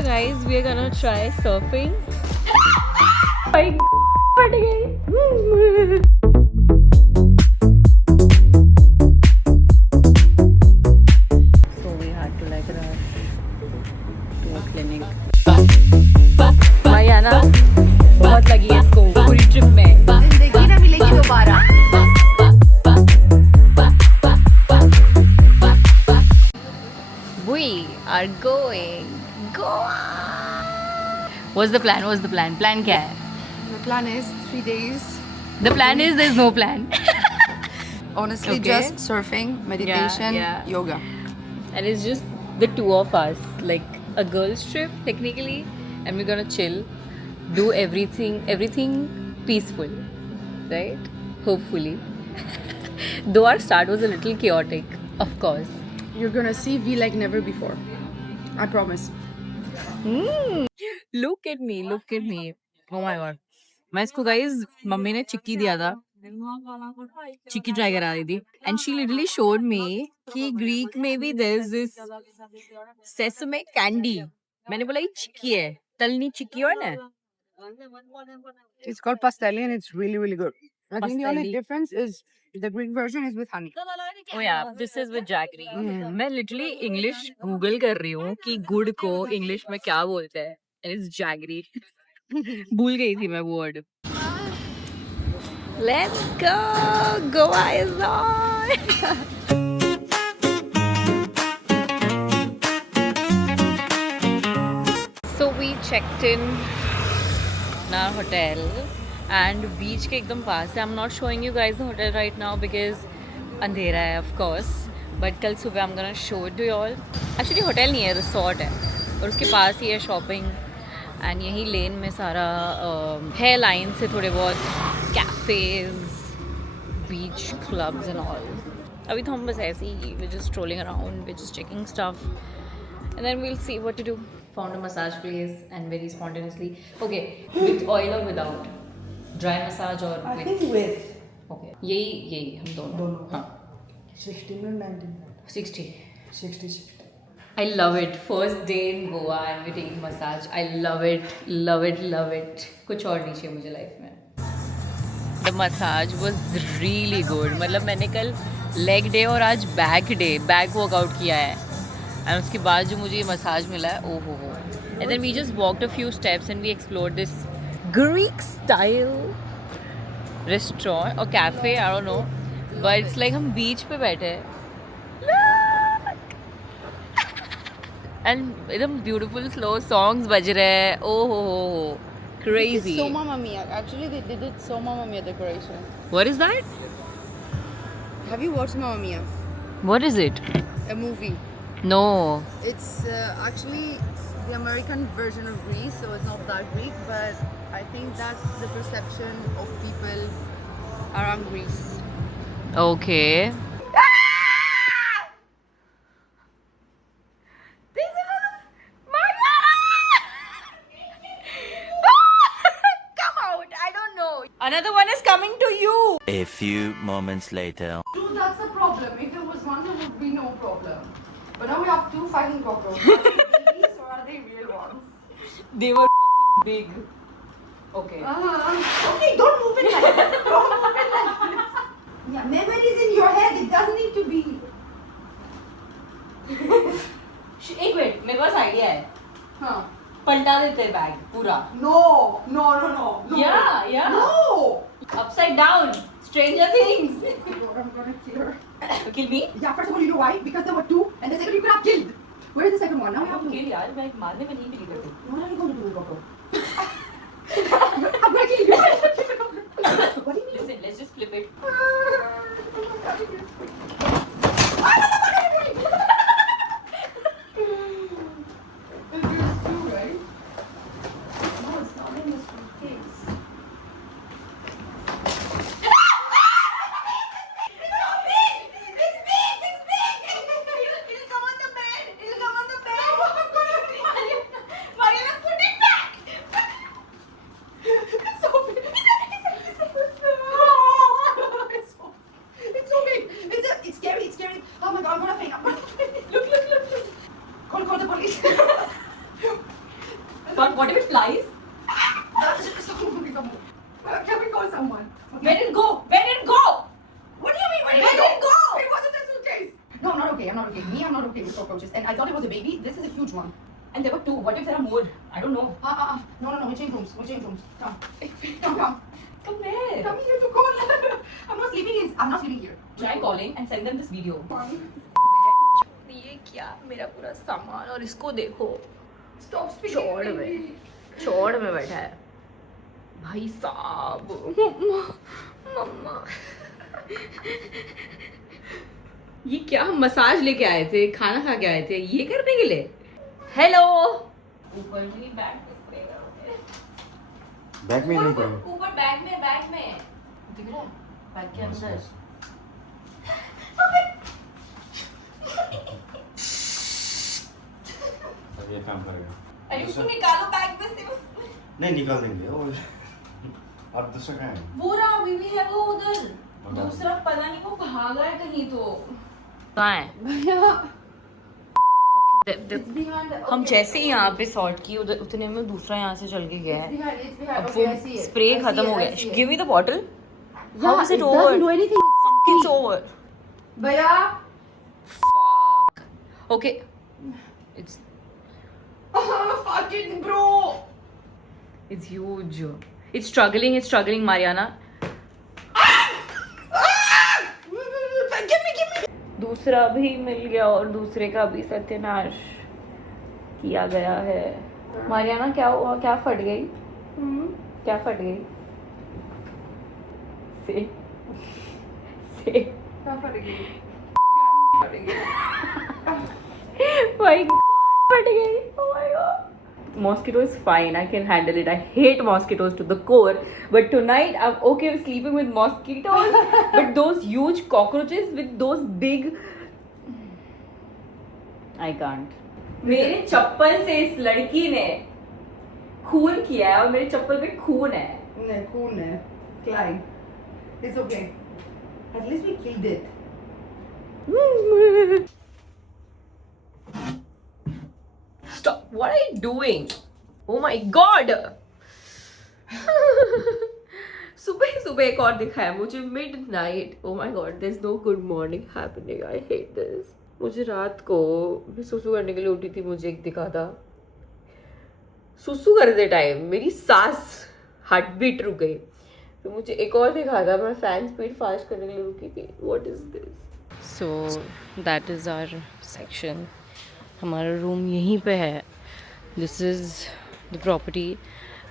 So guys, we are gonna try surfing. My फट गई. So we had to like rush to a clinic. मायाना बहुत लगी है इसको पूरी ट्रिप में. जिंदगी ना मिलेगी दोबारा. We are going Goa. What's the plan? What's the plan? Plan क्या है? The plan is 3 days. The plan is there's no plan. Honestly, Okay. just surfing, meditation, yeah. yoga. And it's just the two of us, like a girls' trip technically, and we're gonna chill, do everything peaceful, right? Hopefully. Though our start was a little chaotic, of course. You're gonna see V like never before. I promise. Look at me. Oh my god. मैं इसको guys mummy ने चिक्की दिया था. चिक्की try करा रही थी. And she literally showed me कि Greek में भी there's this sesame candy. मैंने बोला ये चिक्की है. तलनी चिक्की हो ना? It's called pastelli and it's really, really good. I think the only Pastelli. difference is the Greek version is with honey. Oh yeah, this is with jaggery. मैं literally English Google कर रही हूँ कि गुड़ को English में क्या बोलते हैं. And it's jaggery. भूल गई थी मैं वो word. Let's go! Goa is on! So we checked in our hotel and beach के एकदम पास है. I'm not showing you guys the hotel right now because अंधेरा है of course. But कल सुबह I'm gonna show it to you all. Actually hotel नहीं है, resort है. और उसके पास ही है shopping. And यही लेन में सारा है लाइन से थोड़े बहुत cafes, beach clubs and all. अभी तो हम बस ऐसे ही we're just strolling around, we're just checking stuff. And then we'll see what to do. Found a massage place and very spontaneously. Okay, with oil or without? Dry massage or I with? think with. Okay. यही हम दोनों. हाँ. 16 or 19. 60. 60. I love it. First day in Goa and we're taking massage. I love it. कुछ और नहीं चाहिए मुझे life में. The massage was really good. मतलब मैंने कल leg day और आज back day, back workout किया है. And उसके बाद जो मुझे ये मसाज मिला है, oh हो. And then we just walked a few steps and we explored this Greek style restaurant or cafe, I don't know. But it's like हम beach पे बैठे हैं. Look! And एकदम beautiful slow songs बज रहे हैं. Oh हो. Crazy. This is So Mamma Mia. Actually, they did it So Mamma Mia decoration. What is that? Have you watched Mamma Mia? What is it? A movie. No. It's actually the American version of Greece, so it's not that Greek, but I think that's the perception of people around Greece. Okay. Come out! I don't know. Another one is coming to you. A few moments later. Dude, that's the problem. If there was one, there would be no problem. But now we have two fighting cockroaches. Are they babies or are they real ones? They were fucking big. Okay. Okay, don't move it like this. Don't move it like this. Yeah, memories in your head. It doesn't need to be. एक minute मेरे पास idea है. Huh. पलटा देते हैं bag पूरा. No. No. Yeah. No. Upside down. Stranger Things. I'm gonna kill her. Kill me. Yeah, first of all, you know why? Because there were two, and the second you could have killed. Where is the second one? Now we have to. Kill यार मैं मारने में नहीं believe करती. What are you going to do with Coco? I'm gonna kill you. What do you mean? Listen, let's just flip it. No, it's not in the suitcase. It's so big. But what if it flies? Can we call someone? Where did it go? Where did it go? What do you mean? Where did it go? It wasn't a suitcase. No, I'm not okay. I'm not okay. I'm not okay with cockroaches. And I thought it was a baby. This is a huge one. And there were 2. What if there are more? I don't know. No. We change rooms. Come. Come. Come where? Come here to call. I'm not sleeping here. Try calling and send them this video. ये क्या मेरा पूरा सामान और इसको देखो Stop speaking. चौड़ में बैठा है भाई साहब मम्मा ये क्या हम मसाज लेके आए थे खाना खा के आए थे ये करने के लिए हेलो ऊपर भी बैग स्प्रे करोगे बैग में नहीं करूँ ऊपर बैग में दिख रहा है बैग के अंदर अब ये काम करेगा अरे उसको निकालो बैग में से नहीं निकाल देंगे वो अब दूसरा कहाँ है वो रहा अभी भी है वो उधर पता दूसरा पता नहीं वो भागा है कहीं तो कहाँ है हम जैसे ही यहाँ पे सॉर्ट की उतने में दूसरा यहाँ से चल के गया है अब वो स्प्रे खत्म हो गया give me the bottle how is it over it's over भैया okay it's fucking bro. It's huge. It's struggling, Mariana. Give me. दूसरा भी मिल गया और दूसरे का भी सत्यानाश किया गया है. मारियाना क्या हुआ? क्या फट गई? क्या फट गई? से. क्या फटेगी? भाई फट गई. Oh my god. Mosquito is fine. I can handle it. I hate mosquitoes to the core. But tonight I'm okay with sleeping with mosquitoes. But those huge cockroaches with those big, I can't. मेरे चप्पल से इस लड़की ने खून किया है और मेरे चप्पल पे खून है. नहीं, cool है. Clyde. It's okay. At least we killed it. Stop. What are you doing? Oh my god. सुबह एक और दिखाया मुझे midnight. Oh my god. There's no good morning happening. I hate this. मुझे रात को मैं सुसु करने के लिए उठी थी मुझे एक दिखा था सुसु करते टाइम मेरी सांस हार्ट बीट रुक गई तो मुझे एक और दिखा था मैं फैन स्पीड फास्ट करने के लिए रुकी थी. What is this? So that is our section. हमारा रूम यहीं पे है. This is the property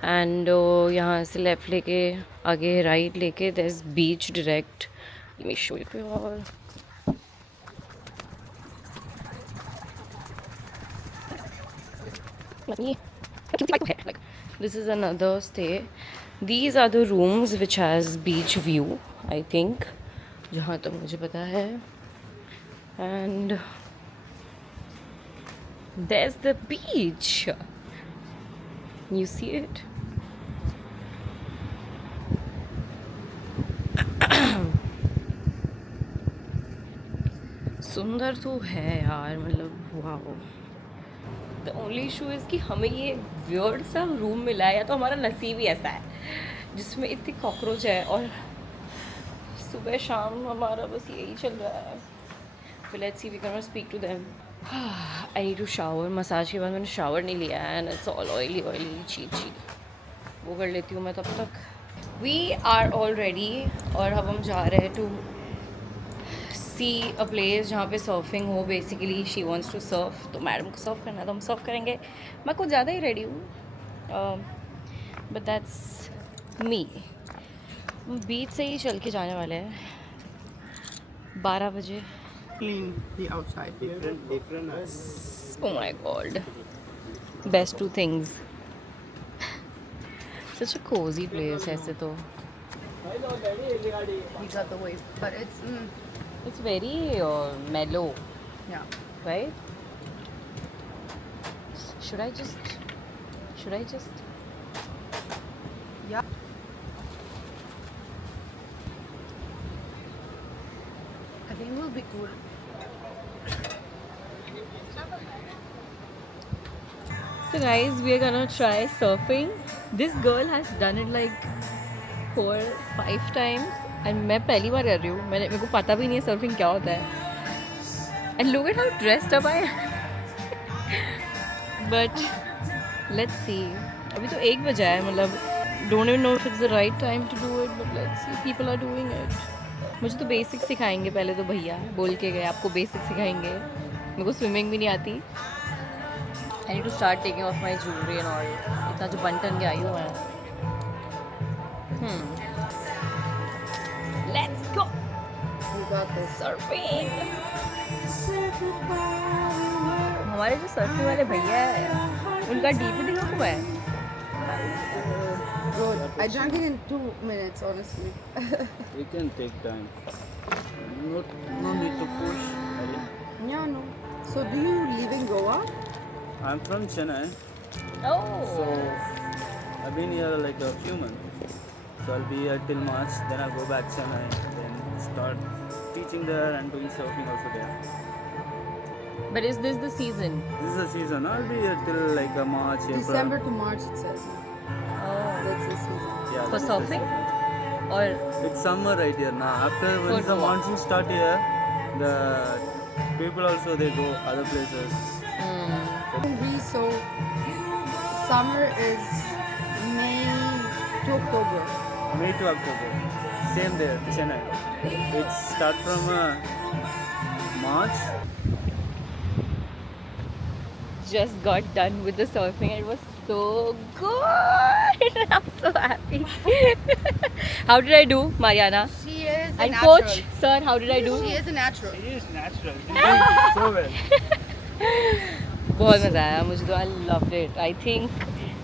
and यहाँ से लेफ़्ट लेके आगे राइट लेके there is beach direct. Let me show you all. This is another stay. These are the rooms which has beach view, I think. जहाँ तक मुझे पता है. And there's the beach. You see it? सुंदर तो है यार मतलब wow. The only issue is कि हमें ये वियर्ड सा रूम मिला है या तो हमारा नसीब ही ऐसा है जिसमें इतनी कॉकरोच है और सुबह शाम हमारा बस यही चल रहा है. Let's see we can speak to them. I need to shower. Massage के बाद मैंने शावर नहीं लिया है एंड इट्स ऑल ऑयली ची वो कर लेती हूँ मैं तब तक. वी आर ऑल रेडी और अब हम जा रहे हैं टू सी अ प्लेस जहाँ पे सर्फिंग हो. Basically she wants to surf तो मैडम को सर्फ करना है तो हम सर्फ करेंगे. मैं कुछ ज़्यादा ही रेडी हूँ बट दैट्स मी. बीच से ही चल के जाने वाले हैं 12 बजे. Clean the outside. different Oh my god. Best two things. Such a cozy place ऐसे तो. These are the waves, but It's very mellow, yeah. right? Should I just? Yeah. I think it will be cool. So So guys, we are gonna try surfing. This girl has done it like 4-5 times and मैं पहली बार कर रही हूँ. मेरे को पता भी नहीं है surfing क्या होता है. And look at how dressed up I am. But let's see. अभी तो 1 बजा है, मतलब don't even know if it's the right time to do it, but let's see. People are doing it. मुझे तो बेसिक सिखाएंगे पहले तो भैया, बोल के गए आपको बेसिक सिखाएंगे. मेरे को स्विमिंग भी नहीं आती. I need to start taking off my jewelry and all. इतना जो बंटन के आई हूँ मैं. Let's go. You got this. Surfing. हमारे जो सर्फिंग वाले भैया है उनका डीपी देखा हुआ है. Good. I drank it in 2 minutes, honestly. We can take time. No need to push. Yeah, no. So, do you live in Goa? I'm from Chennai, so Oh. I've been here like a few months. So I'll be here till March. Then I'll go back Chennai. Then start teaching there and doing surfing also there. But is this the season? This is the season. I'll be here till like March, April. December to March, it says. Oh. That's the season. Yeah, For this is the surfing? season. Or It's summer right here now. After For when the Goa. monsoon start here, the people also they go other places. So, summer is May to October. May to October. Same there, Chennai. It start from March. just got done with the surfing and it was so good. I'm so happy. How did I do, Mariana? She is a And natural. coach, sir, how did I do? She is a natural. It is natural. You do so well. बहुत मज़ा आया मुझे तो. I loved it. I think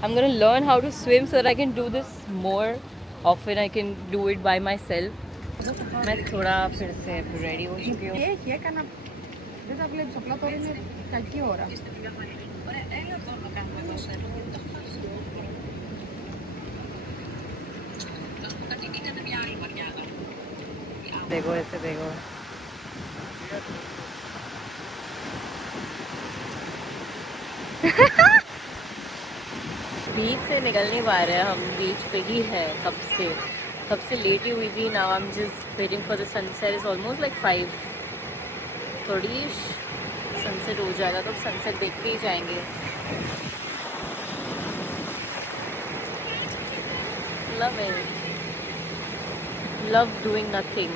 I'm gonna learn how to swim so that I can do this more often. I can do it by myself. मैं थोड़ा फिर से ready हो चुकी हूँ. ये करना जैसे आपले चॉकलेट और में काकी हो रहा. देखो ऐसे देखो. बीच से निकल नहीं पा रहे हैं हम. बीच पे ही है कब से लेट ही हुई थी. Now I am just waiting for the sunset. Is almost like 5:30 sunset हो जाएगा तो सनसेट देख के ही जाएंगे. Love it. Love doing nothing.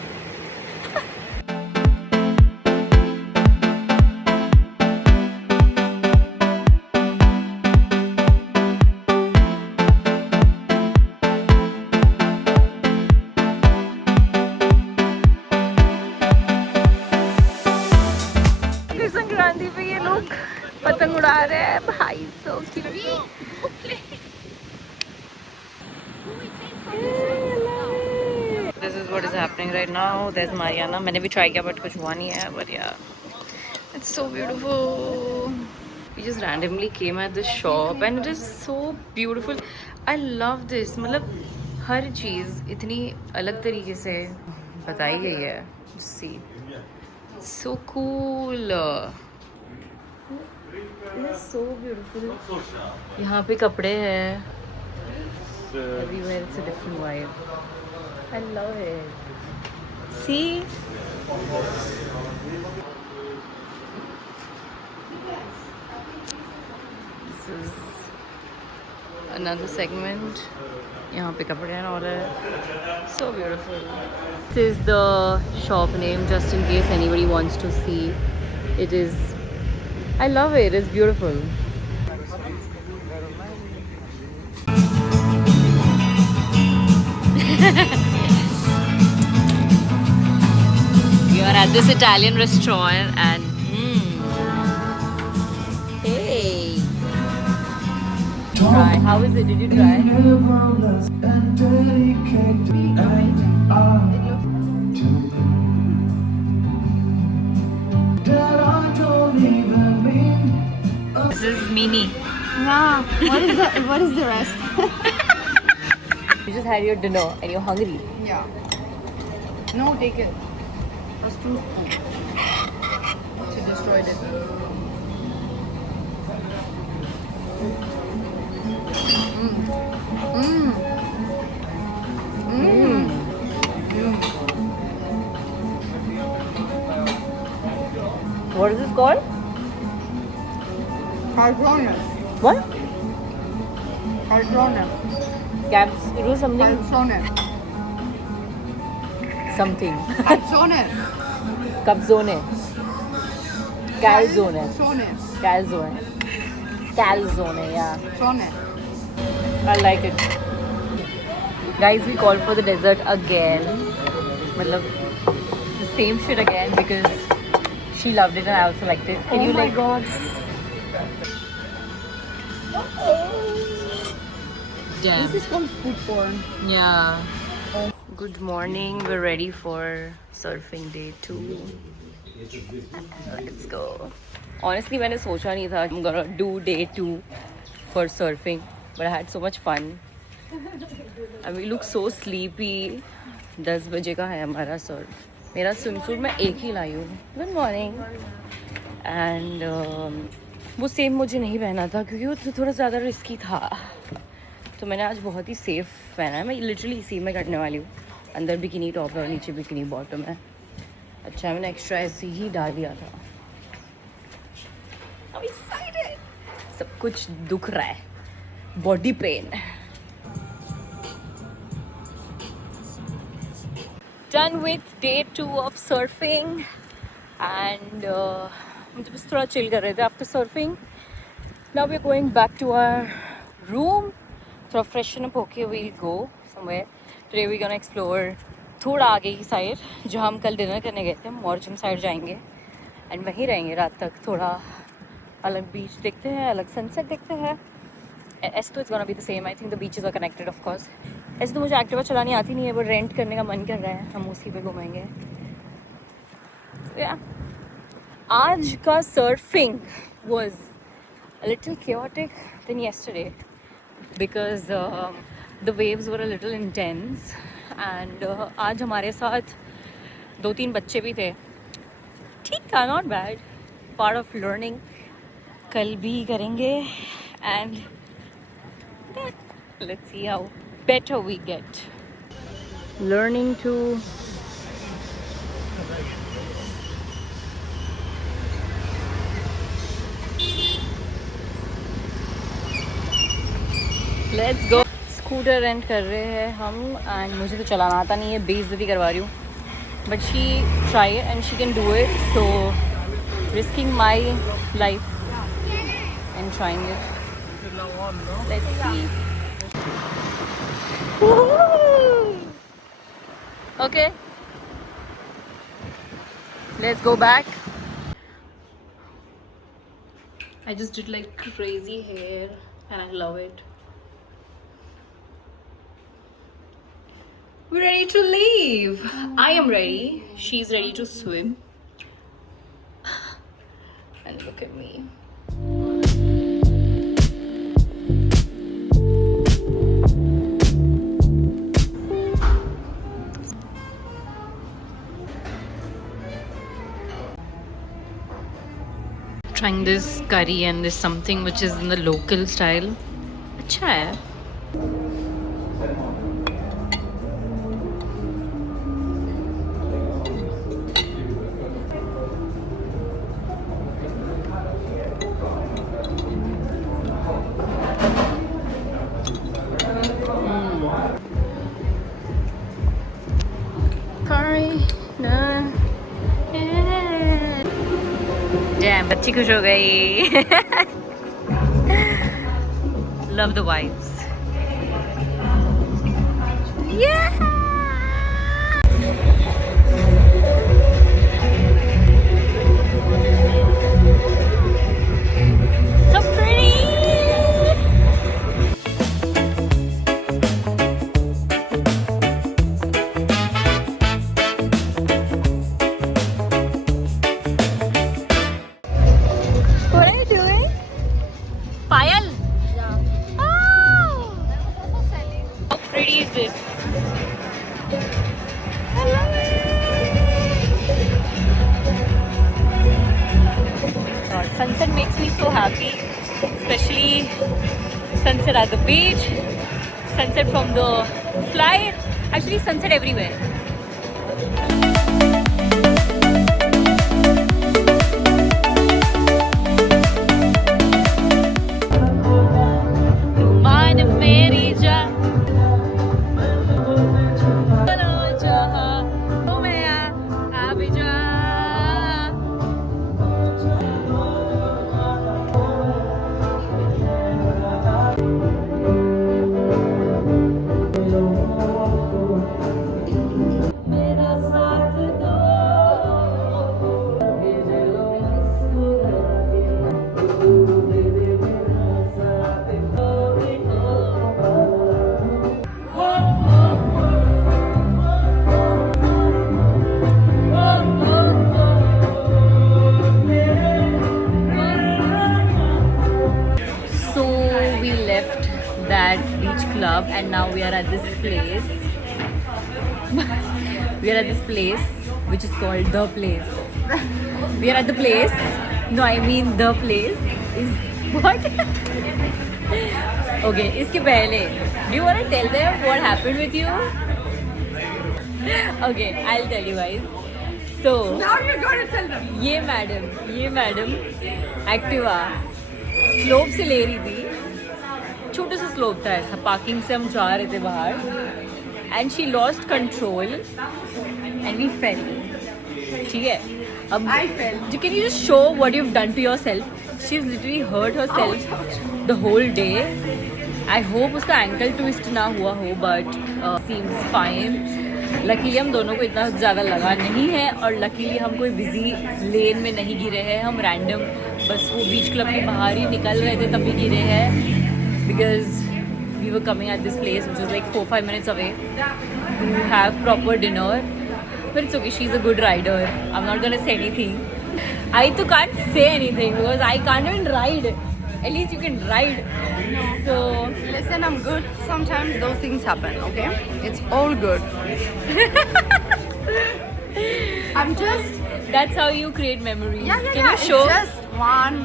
Sankranti पे ये लोग पतंग उड़ा रहे हैं भाई. So this is what is happening right now. There is Mariana. मैंने भी ट्राई किया बट कुछ हुआ नहीं है. But yeah it's so beautiful. We just randomly came at this shop and it is so beautiful. I love this. मतलब हर चीज़ इतनी अलग तरीके से बताई गई है. सी so cool. It is so beautiful. यहाँ पे कपड़े हैं. Everywhere it's a different vibe. I love it. See? This is another segment. यहाँ पे कपड़े हैं और so beautiful. This is the shop name just in case anybody wants to see. It is, I love it. It's beautiful. We are at this Italian restaurant and hey. Try. How is it? Did you try? This is Mini. Nah, what is the rest? You just had your dinner and you're hungry. Yeah. No, take it. That's too spoon. She destroyed it. What is this called? Calzones. What? Calzones. Cabs. It was something. Calzones. Something. Calzones. Cabzone. Calzone. Calzones. Calzone. Calzone, yeah. Calzones. I like it. Guys, we called for the dessert again. Matlab, the same shit again because she loved it and I also liked it. Can you like? God. Damn. This is called food porn. Yeah. Good morning. We're ready for surfing day 2. Let's go. Honestly, मैंने सोचा नहीं था I'm gonna do day 2 for surfing, but I had so much fun. And we look so sleepy. 10 बजे का है हमारा Surf. मेरा swimsuit मैं एक ही लाई हूँ. Good morning. And वो सेम मुझे नहीं पहना था क्योंकि वो थोड़ा ज़्यादा रिस्की था. तो मैंने आज बहुत ही सेफ पहना है. मैं लिटरली इसी में करने वाली हूँ. अंदर बिकिनी टॉप है और नीचे बिकिनी बॉटम है. अच्छा मैंने एक्स्ट्रा ऐसे ही डाल दिया था. I'm excited. सब कुछ दुख रहा है. Body pain. Done with day 2 of surfing and मुझे बस थोड़ा chill कर रहे थे after surfing. Now we're going back to our room. थोड़ा freshen up होके we'll go somewhere. Today we're gonna explore थोड़ा आगे की साइड जहाँ हम कल डिनर करने गए थे. हम मॉर्चम साइड जाएंगे एंड वहीं रहेंगे रात तक. थोड़ा अलग बीच देखते हैं, अलग सनसेट देखते हैं. ऐसे तो it's gonna be the same. I think the beaches are connected of course. ऐसे तो मुझे एक्टिवा चलानी आती नहीं है बट रेंट करने का मन कर रहा है. हम उसी पे घूमेंगे. आज का surfing was a little chaotic than yesterday because the waves were a little intense and आज हमारे साथ 2-3 बच्चे भी थे. ठीक था, not bad. Part of learning. कल भी करेंगे and let's see how better we get. Learning to Let's go. Scooter rent कर रहे हैं हम एंड मुझे तो चलाना आता नहीं है. बेइज्जती करवा रही हूँ but she try and she can do it. So risking my life and trying it. Let's see. Okay let's go back. I just did like crazy hair and I love it. We're ready to leave. I am ready. She's ready to swim. And look at me. Trying this curry and this something which is in the local style. अच्छा है. Damn, बच्ची खुश हो गई. Love the vibes. Yeah. So pretty. What are you doing? Payal? Yeah. Oh! How pretty is this? I love it! God, sunset makes me so happy. Especially sunset at the beach, sunset from the flight. Actually, sunset everywhere. club, and now we are at this place. We are at this place which is called The Place. We are at the place. No, I mean the place is what? Okay, इसके पहले, do you want to tell them what happened with you? Okay, I'll tell you guys. So Now you're going to tell them. ये madam Activa slope से ले रही थी. छोटा सा slope था ऐसा, पार्किंग से हम जा रहे थे बाहर, and she lost control and we fell. ठीक है, अब I fell. Can you just show what you have done to yourself. She is literally hurt herself the whole day. I hope उसका एंकल ट्विस्ट ना हुआ हो, but seems fine. Luckily हम दोनों को इतना ज़्यादा लगा नहीं है, और लकीली हम कोई बिजी लेन में नहीं गिरे हैं. हम रैंडम बस वो बीच क्लब के बाहर ही निकल रहे थे तभी गिरे हैं, because we were coming at this place which is like 4-5 minutes away to have proper dinner. But it's okay, she's a good rider. I'm not gonna say anything. I too can't say anything because I can't even ride. At least you can ride. So Listen, I'm good. Sometimes those things happen, okay? It's all good. I'm just... that's how you create memories. Yeah. Can you show? It's just 1,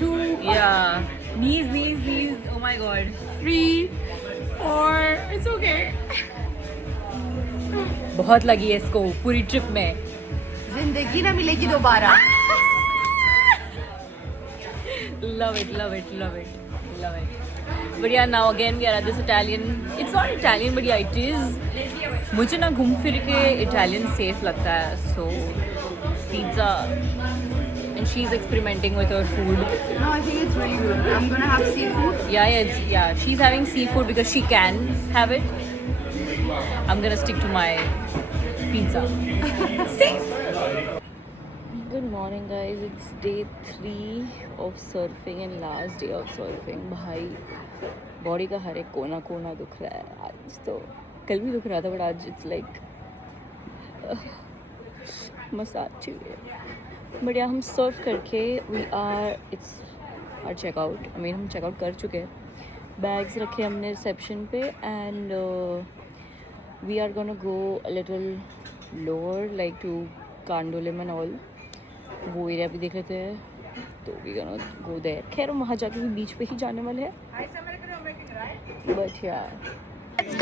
2, Yeah. Knees. Oh my god. 3, 4. It's okay. बहुत लगी है इसको पूरी trip में. जिंदगी ना मिलेगी दोबारा. Love it. But yeah, now again we are at this Italian. It's not Italian, but yeah, it is. मुझे ना घूम फिर के Italian safe लगता है. So pizza, and she's experimenting with her food. No, I think it's really good. I'm gonna have seafood. Yeah. She's having seafood because she can have it. I'm gonna stick to my pizza. Safe. Good morning, guys. It's day 3 of surfing and last day of surfing. भाई body का हर एक कोना दुख रहा है आज. तो कल भी दुख रहा था, बट आज इट्स लाइक मसाज चाहिए. बट यार हम सर्फ करके इट्स आवर चेकआउट. हम चेकआउट कर चुके हैं. बैग्स रखे हमने रिसेप्शन पे, and we are gonna go a little lower, like to Kandolim and all. वो एरिया भी देख लेते हैं, तो we gonna go there. खैर हम वहाँ जाके भी बीच पे ही जाने वाले हैं. But yeah.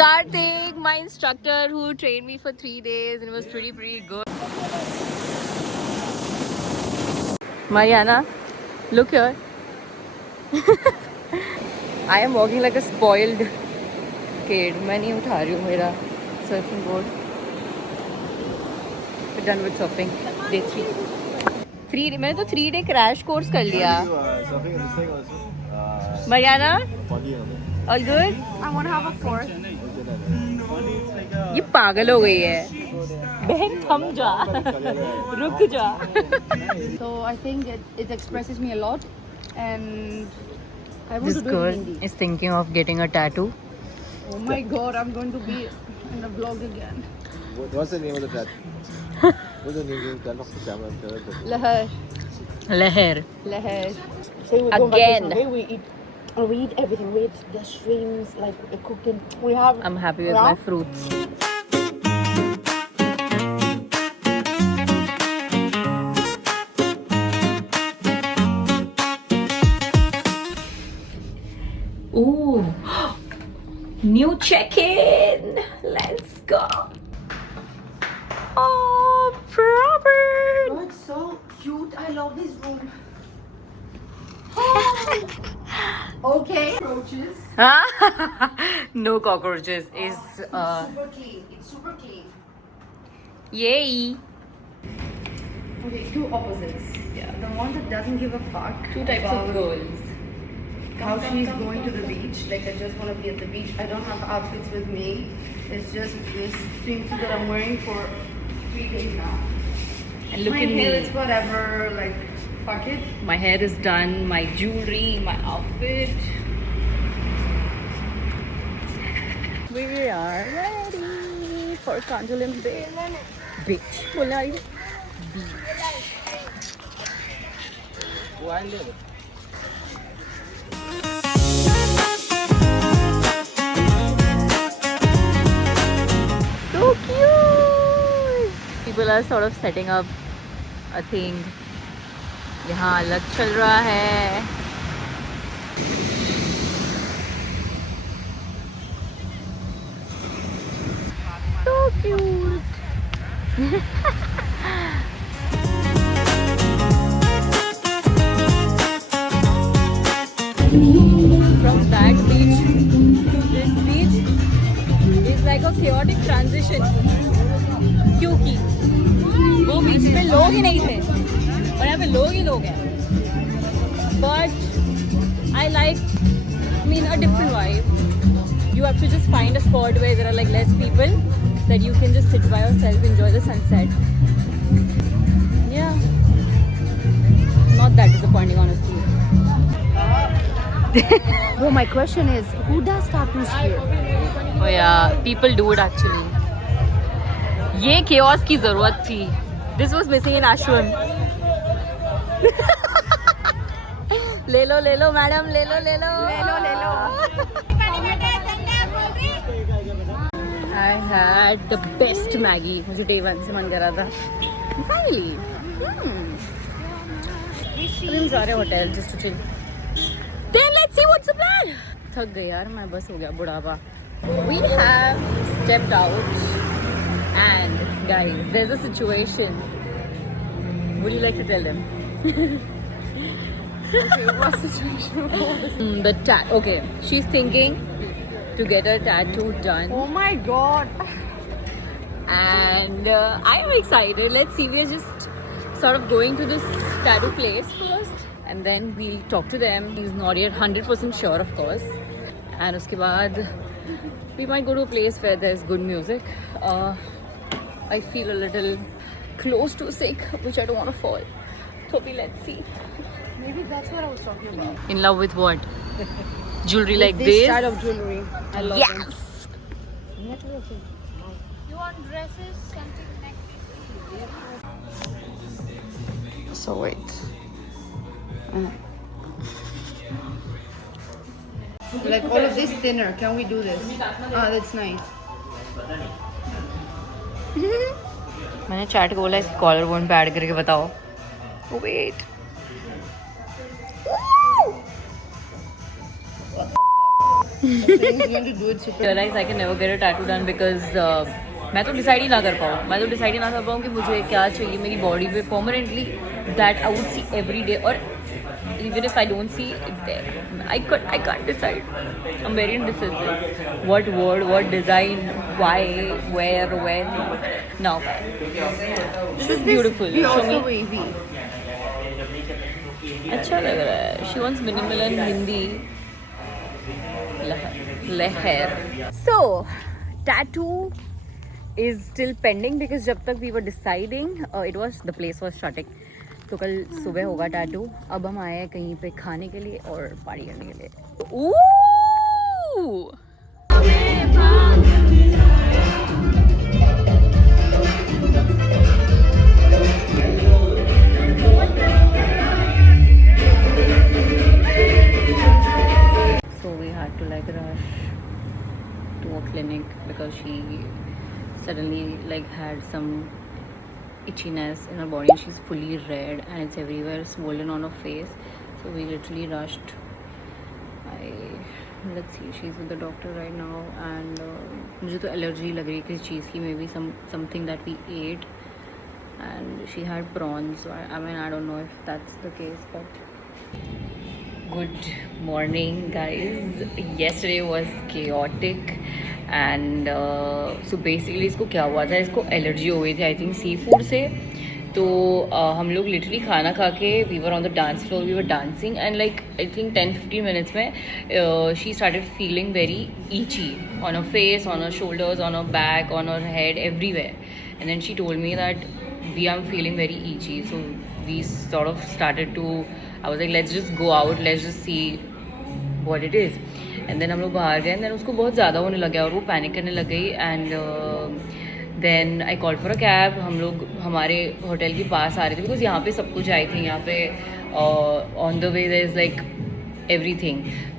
Karthik, my instructor who trained me for 3 days, and it was pretty good. Mariana, look here. I am walking like a spoiled kid. मैं नहीं उठा रही हूँ मेरा surfing board. We're done with surfing. Day 3. मैंने तो 3 day crash course कर लिया. Surfing in this thing also. Mariana, Funny, all good? I want to have a 4th. ये पागल हो गई है. बहन थम जा, रुक जा. So I think it expresses me a lot, and I want This to do it in girl Hindi. is thinking of getting a tattoo. Oh my god, I'm going to be in the vlog again. What's the name of the tattoo? What's the name? Turn off the camera. Lahar. Leher. Lahar. Again. We eat everything. We eat the shrimps, like cooking. We have. I'm happy with my fruits. Ooh, new check-in. Let's go. Oh, Robert. Oh, it's so cute. I love this room. Okay. Roaches. No cockroaches. Is Super clean. It's super clean. yay. Okay, 2 opposites. Yeah. The one that doesn't give a fuck. 2 types of about girls. How she's going to the beach. Like, I just want to be at the beach. I don't have outfits with me. It's just this swimsuit that I'm wearing for 3 days now. And look my at hair me. is whatever. Like, fuck it. My hair is done. My jewelry. My outfit. We are ready for Kandolim Beach. बोलने वाली थी? are sort of setting up a thing. यहाँ अलग चल रहा है. So cute. From that beach to this beach is like a chaotic transition. क्योंकि वो बीच में लोग ही नहीं थे और यहाँ पे लोग ही लोग हैं. But I like, I mean, a different vibe. You have to just find a spot where there are like less people that you can just sit by yourself, enjoy the sunset. Yeah, not that disappointing, honestly. Bro, my question is, who does tattoos here? Oh yeah, people do it actually. ये chaos की ज़रूरत थी. This was missing in Ashram. ले लो madam, ले लो. I had the best Maggie. मुझे day one से मन कर रहा था. Finally. अभी हम जा रहे हैं hotel just to chill. Then let's see what's the plan. थक गई यार मैं, बस हो गया बुढ़ापा. We have stepped out and guys, there's a situation. Would you like to tell them? Okay, what situation? Okay, she's thinking to get her tattoo done. Oh my god. And I'm excited. Let's see, we're just sort of going to this tattoo place first and then we'll talk to them. He's not yet 100% sure, of course. And uske baad we might go to a place where there's good music. I feel a little close to sick, which I don't want to fall. So let's see. Maybe that's what I was talking about. In love with what? Jewelry like This this? style of jewelry. I love Yes! them. You want dresses, something like So wait. Like all of this thinner. Can we do this? Ah, that's nice. मैंने chat को बोला इसकी collar bone पे add करके बताओ. Wait. Thing's going to do it super. Realize I can never get a tattoo done because मैं तो decide ही ना कर पाऊँ कि मुझे क्या चाहिए मेरी बॉडी पे permanently. That I would see every day और even if I don't see it's there. I can't decide. I'm very indecisive. What word, what design, why, where, when. Now this is beautiful. Be Show also me. wavy. अच्छा लग रहा है. She wants minimal and Hindi. Leher. So, tattoo is still pending because जब तक we were deciding, the place was shutting. तो कल सुबह होगा टैटू. अब हम आए हैं कहीं पे खाने के लिए और पार्टी करने के लिए. Ooh! So we had to like rush to a clinic because she suddenly like had some itchiness in her body and she's fully red and it's everywhere, swollen on her face. So we literally rushed. Let's see, she's with the doctor right now and मुझे तो allergy लग रही है किसी चीज़ की, maybe something that we ate and she had prawns. So I mean I don't know if that's the case, but good morning guys. Yesterday was chaotic and so basically इसको क्या हुआ था, इसको एलर्जी हो गई थी आई थिंक सी फूड से. तो हम लोग लिटरली खाना खा के we were on the dance floor, we were dancing and like I think 10-15 minutes में she started feeling very itchy on her face, on her shoulders, on her back, on her head, everywhere. And then she told me that I'm feeling very itchy. So we sort of started to, I was like let's just go out, let's just see what it is. And then हम लोग बाहर गए and then उसको बहुत ज़्यादा होने लगा और वो पैनिक करने लग गई and then I called for a cab. हम लोग हमारे होटल के पास आ रहे थे बिकॉज यहाँ पे सब कुछ आई थी. यहाँ पे on the way there is like everything.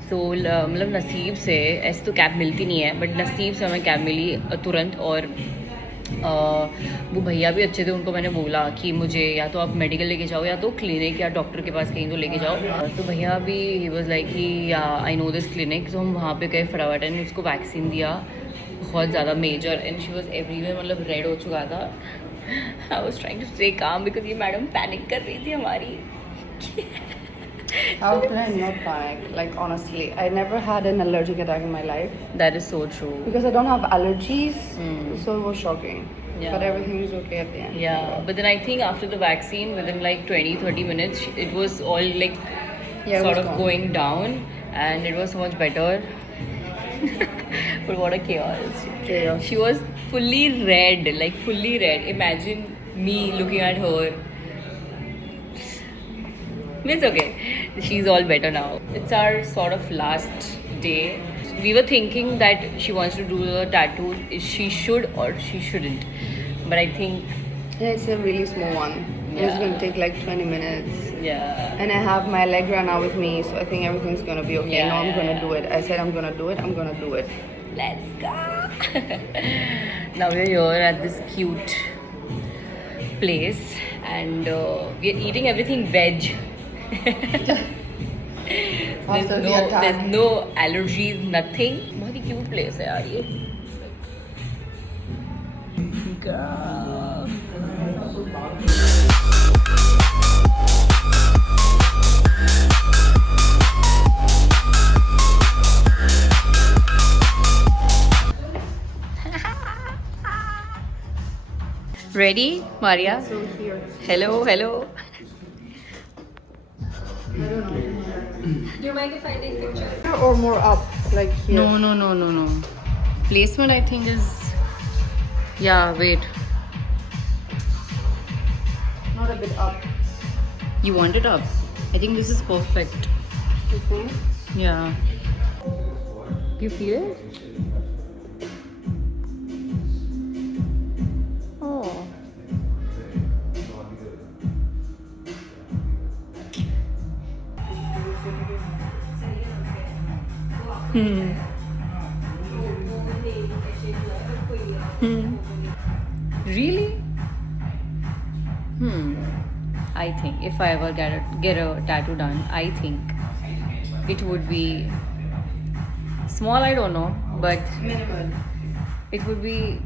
So मतलब नसीब से ऐसे तो कैब मिलती नहीं है बट नसीब से हमें कैब मिली तुरंत और वो भैया भी अच्छे थे, उनको मैंने बोला कि मुझे या तो आप मेडिकल लेके जाओ या तो क्लिनिक या डॉक्टर के पास कहीं तो लेके जाओ। तो भैया भी ही वॉज लाइक कि या आई नो दिस क्लिनिक। तो हम वहाँ पे गए फटाफट एंड उसको वैक्सीन दिया, बहुत ज़्यादा major, and she was everywhere, मतलब रेड हो चुका था। I was trying to stay calm because ये मैडम पैनिक कर रही थी हमारी। How can I not panic? Like honestly, I never had an allergic attack in my life that is so true. because I don't have allergies, so it was shocking. Yeah. But everything is okay at the end. Yeah, but then I think after the vaccine, within like 20-30 minutes, it was all like Yeah, it sort was of gone. going down, and it was so much better. But what a chaos. Chaos. She was fully red, like fully red. Imagine me looking at her. It's okay. She's all better now. It's our sort of last day. We were thinking that she wants to do the tattoo. She should or she shouldn't. But I think, Yeah, it's a really small one. It's Yeah. gonna take like 20 minutes. yeah. And I have my Allegra now with me, so I think everything's gonna be okay. Yeah, No, I'm yeah, gonna yeah. do it. I said I'm gonna do it. I'm gonna do it. Let's go. Now we're here at this cute place, and we're eating everything veg. there's no allergies, nothing. बहुत ही cute place है यार ये. Girl. Ready, Maria? So here. Hello, hello. Or more up, like here. No. Placement, I think, is. Yeah, wait. Not a bit up. You want it up? I think this is perfect. You think? Yeah. Do you feel it? Oh. Really? I think if I ever get a tattoo done, I think it would be small. I don't know, but Minimal. it would be,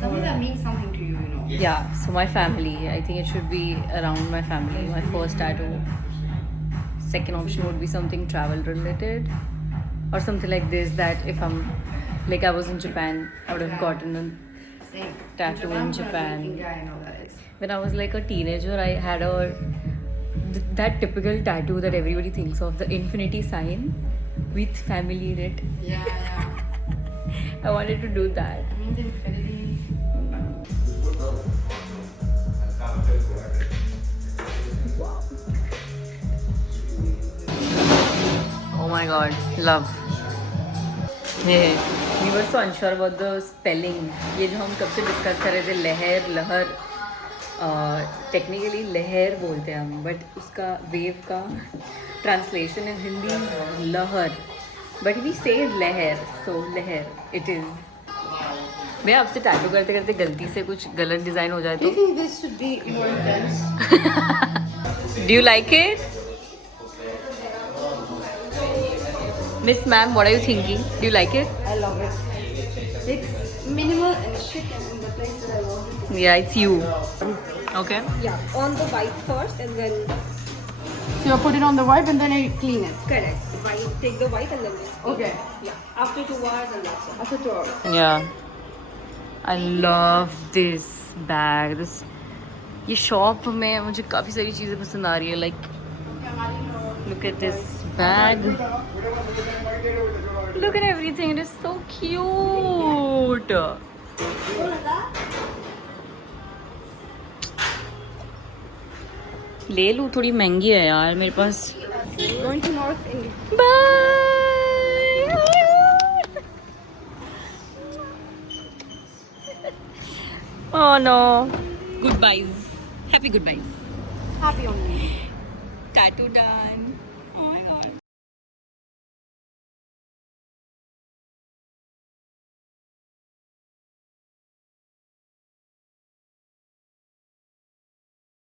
Something that means something to you, you know. yeah. So my family. I think it should be around my family. My first tattoo. Second option would be something travel related, or something like this. That if I'm, like I was in Japan, I would have gotten a Same. tattoo in Japan. Yeah, I know that is. When I was like a teenager, I had that typical tattoo that everybody thinks of, the infinity sign with family in it. Yeah. I wanted to do that. I mean, the infinity. Oh my god, love. Yeah. We were so unsure about the spelling. ये जो हम कब से discuss कर रहे थे, लहर, लहर, टेक्निकली लहर बोलते हैं हम, बट उसका वेव का ट्रांसलेशन इन हिंदी लहर, बट वी से लहर, सो लहर इट इज़. मैं आपसे टैटू करते करते गलती से कुछ गलत डिज़ाइन हो जाए Do you तो think this should be more intense? Do you like it? Miss Ma'am, what are you thinking? Do you like it? I love it. It's minimal and chic and in the place that I want it. Yeah, it's you. Okay. Yeah, on the white first and then So I put it on the wipe and then I clean it. correct. White, take the white and then this. Okay. Yeah, after 2 hours and that's it. After 2 hours. Yeah. I love this bag. This ये shop में मुझे काफ़ी सारी चीज़ें पसंद आ रही है. Like, look at this bag. Look at everything. It is so cute. ले लूँ, थोड़ी महंगी है यार मेरे पास. Going to North India. Bye. Oh no. Goodbyes. Happy goodbyes. Happy on me. Tattoo done.